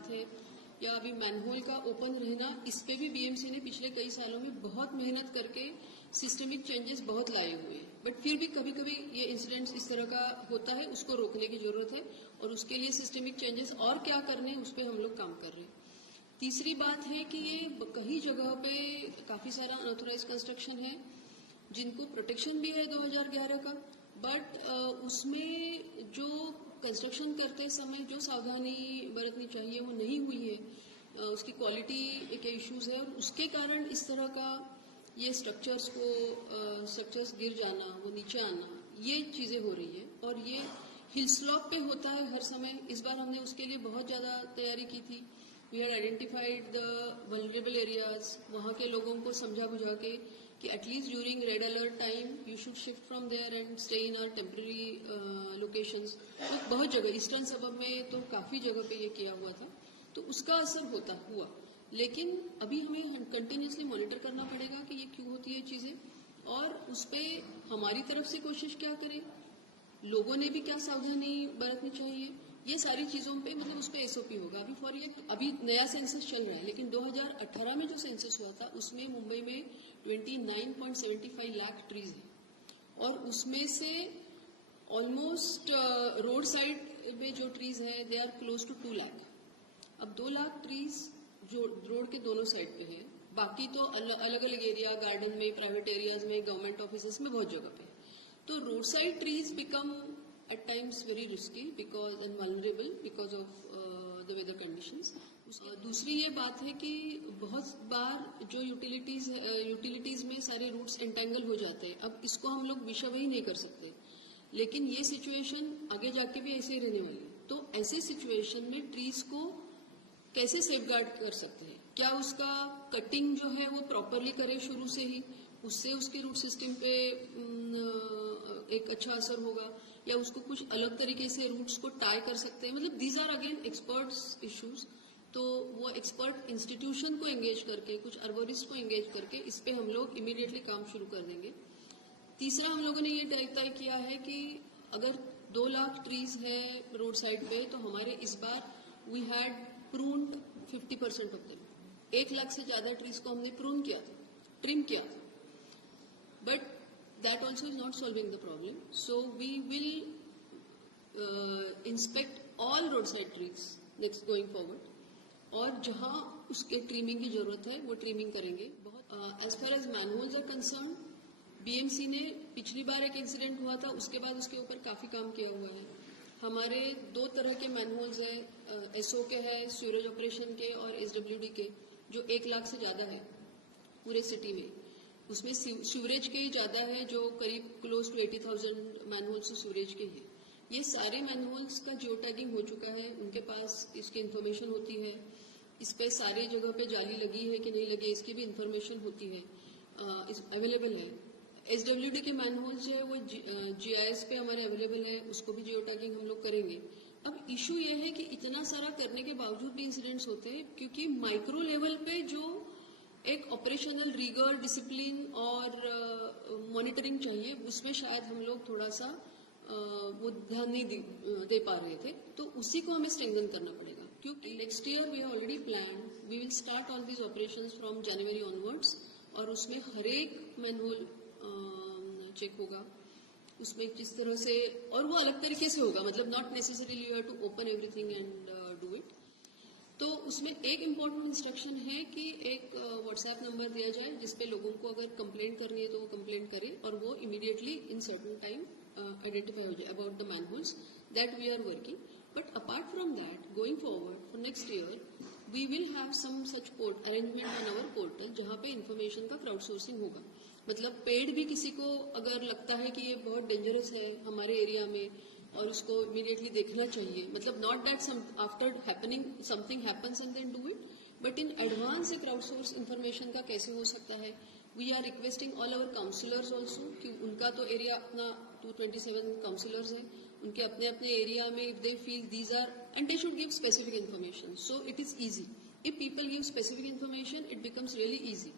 बात है या अभी मैनहोल का ओपन रहना, इस पे भी बीएमसी ने पिछले कई सालों में बहुत मेहनत करके सिस्टमिक चेंजेस बहुत लाए हुए हैं। बट फिर भी कभी कभी ये इंसिडेंट्स इस तरह का होता है, उसको रोकने की जरूरत है और उसके लिए सिस्टमिक चेंजेस और क्या करने हैं उस पर हम लोग काम कर रहे हैं। तीसरी बात है कि ये कई जगह पे काफी सारा अनऑथोराइज कंस्ट्रक्शन है जिनको प्रोटेक्शन भी है 2011 का, बट उसमें जो कंस्ट्रक्शन करते समय जो सावधानी बरतनी चाहिए वो नहीं हुई है, उसकी क्वालिटी के इश्यूज है और उसके कारण इस तरह का ये स्ट्रक्चर्स गिर जाना, वो नीचे आना, ये चीजें हो रही है। और ये हिल स्लॉप पे होता है हर समय। इस बार हमने उसके लिए बहुत ज्यादा तैयारी की थी। We had identified the vulnerable areas, वहाँ के लोगों को समझा बुझा के कि at least during red alert time you should shift from there and stay in our temporary locations. तो बहुत जगह ईस्टर्न सबब में तो काफी जगह पे ये किया हुआ था, तो उसका असर हुआ। लेकिन अभी हमें कंटिन्यूसली मॉनिटर करना पड़ेगा कि ये क्यों होती है चीजें, और उस पर हमारी तरफ से कोशिश क्या करें, लोगों ने भी क्या सावधानी बरतनी चाहिए, ये सारी चीजों पे मतलब उस पर एसओपी होगा। अभी नया सेंसस चल रहा है, लेकिन 2018 में जो सेंसस हुआ था उसमें मुंबई में 29.75 लाख ट्रीज है और उसमें से ऑलमोस्ट रोड साइड में जो ट्रीज है they are close to 2 lakh. अब 2 लाख ट्रीज जो रोड के दोनों साइड पे है, बाकी तो अलग अलग एरिया, गार्डन में, प्राइवेट एरियाज में, गवर्नमेंट ऑफिस में, बहुत जगह पे। तो road side trees become at times very risky because and vulnerable because of the weather conditions. दूसरी ये बात है कि बहुत बार जो यूटिलिटीज में सारे रूट्स एंटेंगल हो जाते हैं। अब इसको हम लोग विषय नहीं कर सकते, लेकिन ये सिचुएशन आगे जाके भी ऐसे ही रहने वाली है। तो ऐसे सिचुएशन में ट्रीज को कैसे सेफगार्ड कर सकते हैं? क्या उसका कटिंग जो है वो प्रॉपरली करे शुरू से ही, उससे उसके रूट सिस्टम पे एक अच्छा असर होगा, या उसको कुछ अलग तरीके से रूट्स को टाई कर सकते हैं। मतलब these are again experts issues. तो वो एक्सपर्ट इंस्टीट्यूशन को एंगेज करके, कुछ अर्बोरिस्ट को एंगेज करके इस पे हम लोग इमीडिएटली काम शुरू कर देंगे। तीसरा, हम लोगों ने ये तय किया है कि अगर 2 लाख ट्रीज है रोड साइड पे, तो हमारे इस बार we had pruned 50% of them. 1 lakh से ज्यादा ट्रीज को हमने प्रून किया था, ट्रिम किया था, but that also is not solving the problem. So we will inspect all roadside trees next going forward, और जहां उसके ट्रिमिंग की जरूरत है वो ट्रिमिंग करेंगे। बहुत as far as manholes are concern, BMC ने पिछली बार एक इंसिडेंट हुआ था, उसके बाद उसके ऊपर काफी काम किया हुआ है। हमारे 2 तरह के मैनहोल्स है, एसओ के है, सीवरेज ऑपरेशन के, और एसडब्ल्यूडी के, जो 1 लाख से ज्यादा है पूरे सिटी में। उसमें सीवरेज के ही ज्यादा है, जो करीब क्लोज टू 80,000 मैनहोल्स सीवरेज के हैं। ये सारे मैनहोल्स का जियो टैगिंग हो चुका है, उनके पास इसकी इन्फॉर्मेशन होती है, इस पे सारी जगह पे जाली लगी है कि नहीं लगी इसकी भी इन्फॉर्मेशन होती है, अवेलेबल है। एसडब्ल्यूडी के मैनहोल्स जो है वो जीआईएस पे हमारे अवेलेबल है, उसको भी जियो टैगिंग हम लोग करेंगे। अब इशू ये है कि इतना सारा करने के बावजूद भी इंसिडेंट्स होते हैं, क्योंकि माइक्रो लेवल पे जो एक ऑपरेशनल रिगर, डिसिप्लिन और मॉनिटरिंग चाहिए, उसमें शायद हम लोग थोड़ा सा वो ध्यान नहीं दे पा रहे थे। तो उसी को हमें स्ट्रेंथन करना पड़ेगा, क्योंकि next year we have already plan, we will start all these operations from January onwards, और उसमें हर एक मैनहोल चेक होगा। उसमें जिस तरह से, और वो अलग तरीके से होगा, मतलब not necessarily you have to open everything and do it. तो उसमें एक इम्पोर्टेंट इंस्ट्रक्शन है कि एक व्हाट्सएप नंबर दिया जाए जिसपे लोगों को अगर कंप्लेंट करनी है तो वो कंप्लेंट करें, और वो immediately in certain time identify हो जाए about the manholes. That we are working. But apart from that, going forward for next year we will have some such arrangement on our portal, जहां पे information का crowd sourcing होगा। मतलब पेड़ भी किसी को अगर लगता है कि ये बहुत डेंजरस है हमारे एरिया में और उसको इमीडिएटली देखना चाहिए, मतलब not that after happening something happens and then do it, but in advance crowd source information का कैसे हो सकता है। We are requesting all our councillors also कि उनका तो एरिया अपना 227 काउंसिलर्स है, उनके अपने अपने एरिया में if they feel these are, and they should give specific information, so it is easy. If people give specific information it becomes really easy.